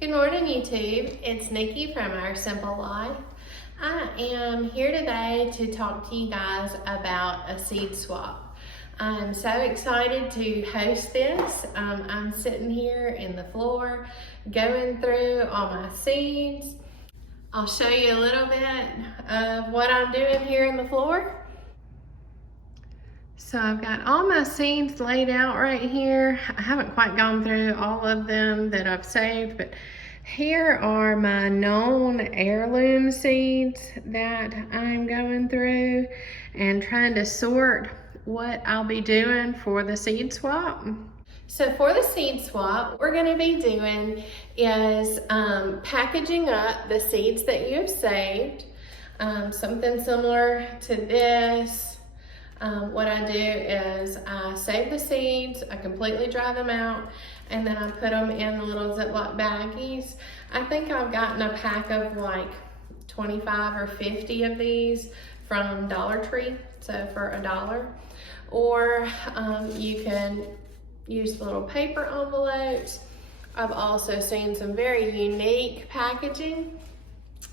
Good morning, YouTube. It's Nikki from Our Simple Life. I am here today to talk to you guys about a seed swap. I'm so excited to host this. I'm sitting here in the floor going through all my seeds. I'll show you a little bit of what I'm doing here in the floor. So I've got all my seeds laid out right here. I haven't quite gone through all of them that I've saved, but here are my known heirloom seeds that I'm going through and trying to sort what I'll be doing for the seed swap. So for the seed swap, what we're going to be doing is packaging up the seeds that you have saved, something similar to this. What I do is I save the seeds, I completely dry them out, and then I put them in the little Ziploc baggies. I think I've gotten a pack of like 25 or 50 of these from Dollar Tree, so for $1. Or you can use little paper envelopes. I've also seen some very unique packaging.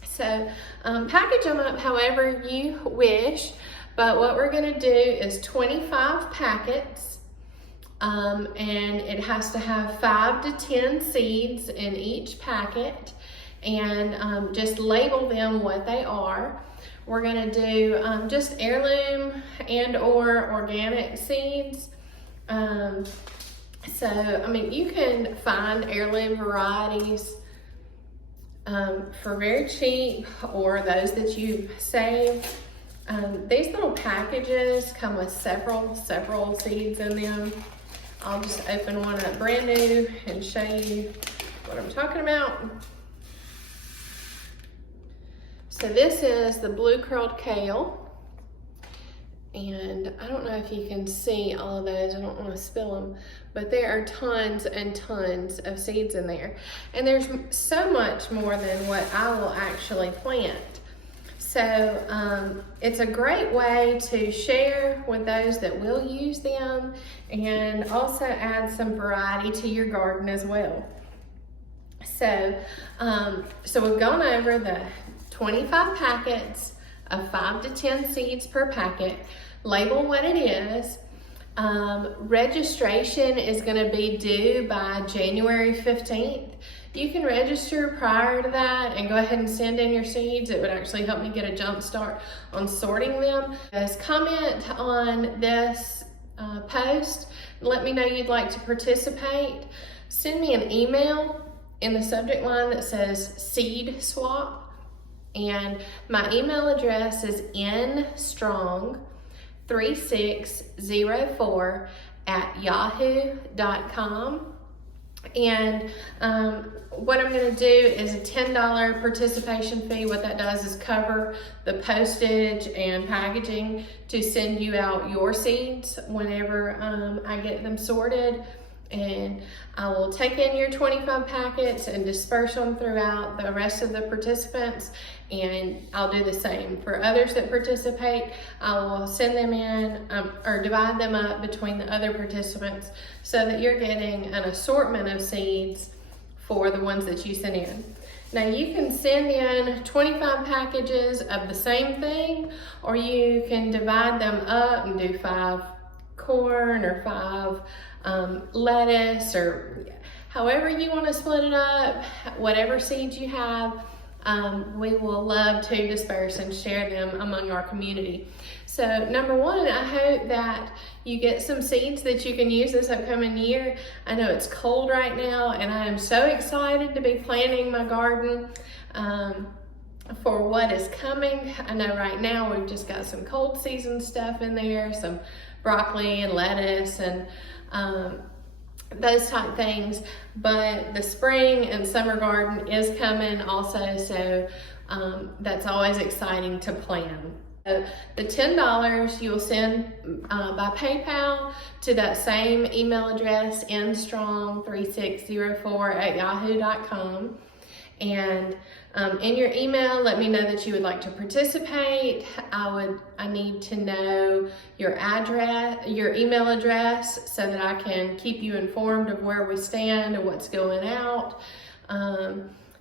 So package them up however you wish. But what we're gonna do is 25 packets, and it has to have 5 to 10 seeds in each packet, and just label them what they are. We're gonna do just heirloom and or organic seeds. So, I mean, you can find heirloom varieties for very cheap, or those that you've saved. These little packages come with several seeds in them. I'll just open one up brand new and show you what I'm talking about. So this is the blue curled kale. And I don't know if you can see all of those. I don't want to spill them, but there are tons and tons of seeds in there. And there's so much more than what I will actually plant. So it's a great way to share with those that will use them, and also add some variety to your garden as well. So, so we've gone over the 25 packets of 5 to 10 seeds per packet, label what it is. Registration is going to be due by January 15th. You can register prior to that and go ahead and send in your seeds. It would actually help me get a jump start on sorting them. Just comment on this post. Let me know you'd like to participate. Send me an email in the subject line that says seed swap. And my email address is nstrong3604@yahoo.com. And what I'm going to do is a $10 participation fee. What that does is cover the postage and packaging to send you out your seeds whenever I get them sorted. And I will take in your 25 packets and disperse them throughout the rest of the participants, and I'll do the same for others that participate. I will send them in or divide them up between the other participants so that you're getting an assortment of seeds for the ones that you send in. Now you can send in 25 packages of the same thing, or you can divide them up and do 5 corn or 5 lettuce, or however you want to split it up. Whatever seeds you have, we will love to disperse and share them among our community. So number one, I hope that you get some seeds that you can use this upcoming year. I know it's cold right now, and I am so excited to be planting my garden for what is coming. I know right now we've just got some cold season stuff in there, some broccoli and lettuce and those type things, but the spring and summer garden is coming also, so that's always exciting to plan. So the $10 you will send by PayPal to that same email address, nstrong3604@yahoo.com. And in your email, let me know that you would like to participate. I need to know your address, your email address, so that I can keep you informed of where we stand and what's going out.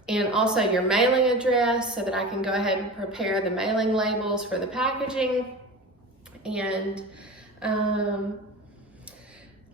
and also your mailing address so that I can go ahead and prepare the mailing labels for the packaging. And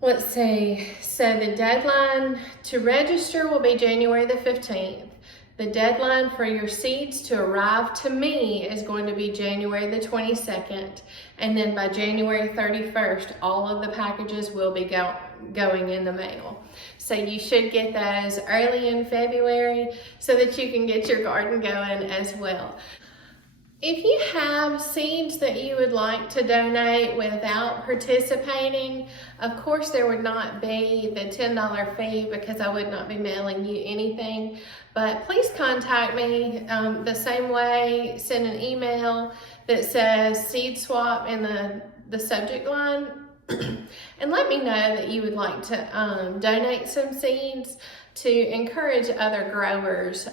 let's see, so the deadline to register will be January the 15th. The deadline for your seeds to arrive to me is going to be January the 22nd. And then by January 31st, all of the packages will be going in the mail. So you should get those early in February so that you can get your garden going as well. If you have seeds that you would like to donate without participating, of course there would not be the $10 fee because I would not be mailing you anything. But please contact me the same way. Send an email that says seed swap in the subject line and let me know that you would like to donate some seeds to encourage other growers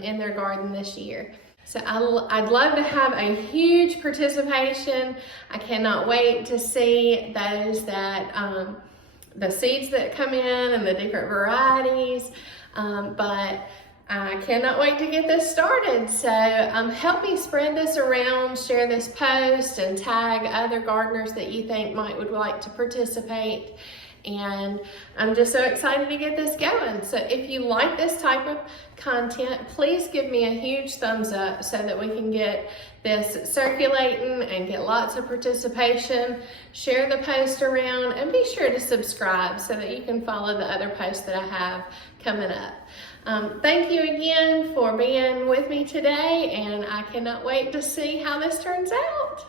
in their garden this year. So I'd love to have a huge participation. I cannot wait to see those that, the seeds that come in and the different varieties, but I cannot wait to get this started. So help me spread this around, share this post, and tag other gardeners that you think would like to participate. And I'm just so excited to get this going. So if you like this type of content, please give me a huge thumbs up so that we can get this circulating and get lots of participation. Share the post around and be sure to subscribe so that you can follow the other posts that I have coming up. Thank you again for being with me today, and I cannot wait to see how this turns out.